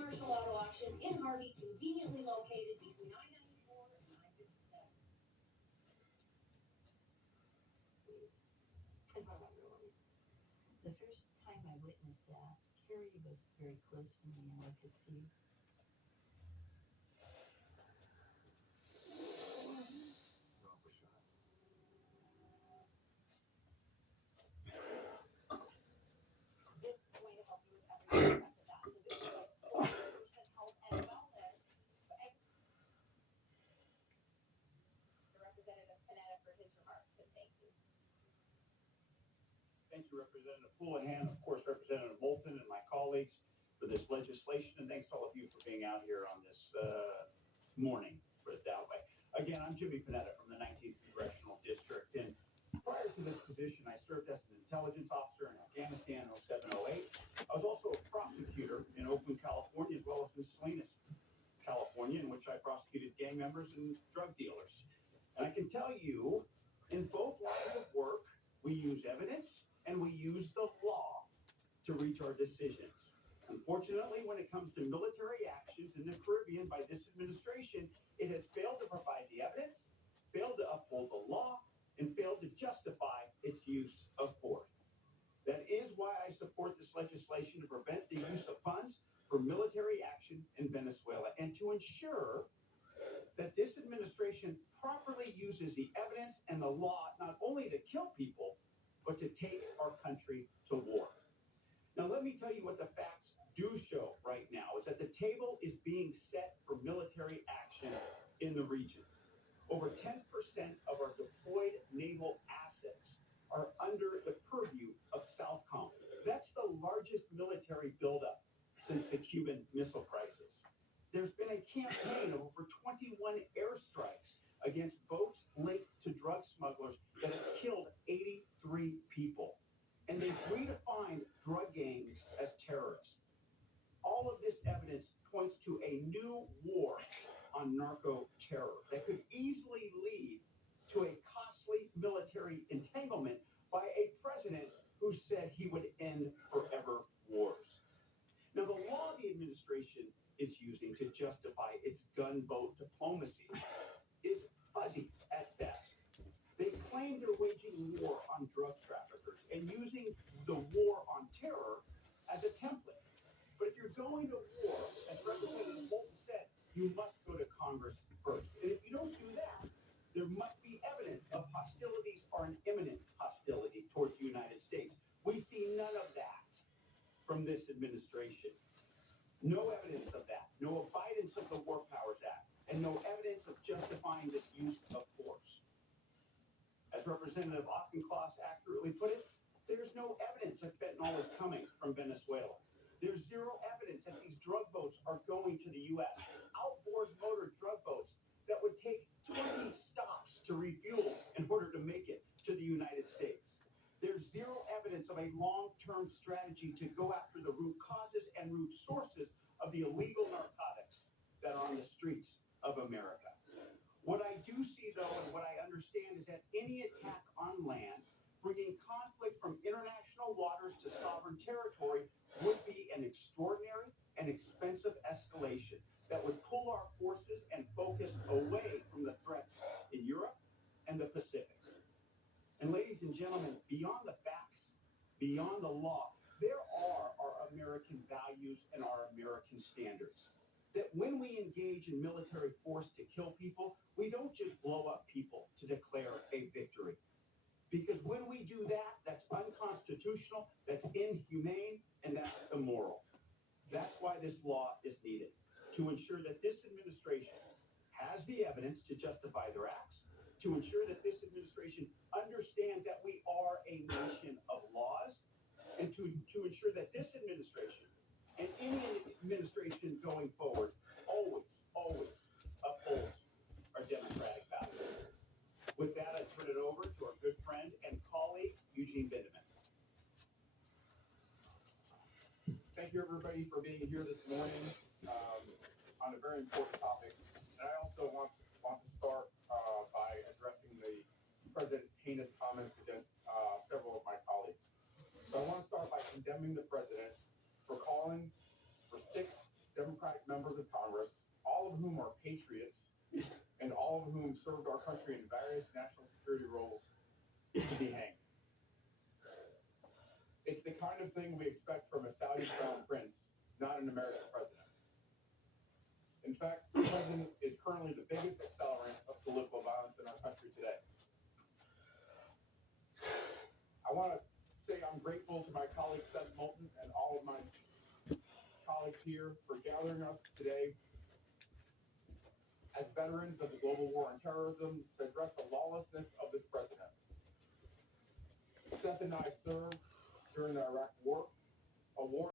Commercial auto auction in Harvey, conveniently located between I-94 and I-57. Please. And how about your one? The first time I witnessed that, Carrie was very close to me and I could see. This is going to help you with every aspect of that. So this is like 100% health and wellness. Representative Panetta for his remarks, and thank you. Thank you, Representative Houlihan, of course, Representative Moulton and my colleagues for this legislation, and thanks to all of you for being out here on this morning, put it that way. Again, I'm Jimmy Panetta from the 19th Congressional District, and prior to this position, I served as an intelligence officer in Afghanistan in 07-08. I was also a prosecutor in Oakland, California, as well as in Salinas, California, in which I prosecuted gang members and drug dealers. And I can tell you, in both lines of work, we use evidence and we use the law to reach our decisions. Unfortunately, when it comes to military actions in the Caribbean by this administration, it has failed to provide the evidence, failed to uphold the law, and failed to justify its use of force. That is why I support this legislation to prevent the use of funds for military action in Venezuela and to ensure that this administration properly uses the evidence and the law not only to kill people, but to take our country to war. Now, let me tell you what the facts do show right now is that the table is being set for military action in the region. Over 10% of our deployed naval assets are under the purview of SOUTHCOM. That's the largest military buildup since the Cuban Missile Crisis. There's been a campaign of over 21 airstrikes against boats linked to drug smugglers that have killed 83 people. And they've redefined drug gangs as terrorists. All of this evidence points to a new war on narco terror that could easily lead to a costly military entanglement by a president who said he would end forever wars. Now, the law the administration is using to justify its gunboat diplomacy is fuzzy at best. They claim they're waging war on drug traffickers and using the war on terror as a template. But if you're going to war, as Representative Moulton said, you must go to Congress first. And if you don't do that, there must be evidence of hostilities or an imminent hostility towards the United States. We see none of that from this administration. No evidence of that. No abidance of the War Powers Act. And no evidence of justifying this use of force. As Representative Auchincloss accurately put it, there's no evidence that fentanyl is coming from Venezuela. There's zero evidence that these drug boats are going to the U.S. Outboard motor drug boats that would take 20 stops to refuel in order to make it to the United States. There's zero evidence of a long-term strategy to go after the root causes and root sources of the illegal narcotics that are on the streets of America. What I do see, though, and what I understand is that any attack on land, bringing conflict from international waters to sovereign territory, would be an extraordinary and expensive escalation that would pull our forces and focus away from the threats in Europe and the Pacific. And ladies and gentlemen, beyond the facts, beyond the law, there are our American values and our American standards. That when we engage in military force to kill people, we don't just blow up people to declare a victory. Because when we do that, that's unconstitutional, that's inhumane, and that's immoral. That's why this law is needed, to ensure that this administration has the evidence to justify their acts, to ensure that this administration understands that we are a nation of laws, and to ensure that this administration and any administration going forward always upholds our democratic values. With that, I turn it over to our good friend and colleague, Eugene Bindeman. Thank you, everybody, for being here this morning on a very important topic. And I also want to start by addressing the president's heinous comments against several of my colleagues. So I want to start by condemning the president for calling for 6 Democratic members of Congress, all of whom are patriots, and all of whom served our country in various national security roles, to be hanged. It's the kind of thing we expect from a Saudi crown prince, not an American president. In fact, the president is currently the biggest accelerant of political violence in our country today. I want to say I'm grateful to my colleague Seth Moulton and all of my colleagues here for gathering us today as veterans of the global war on terrorism to address the lawlessness of this president. Seth and I served during the Iraq War, a war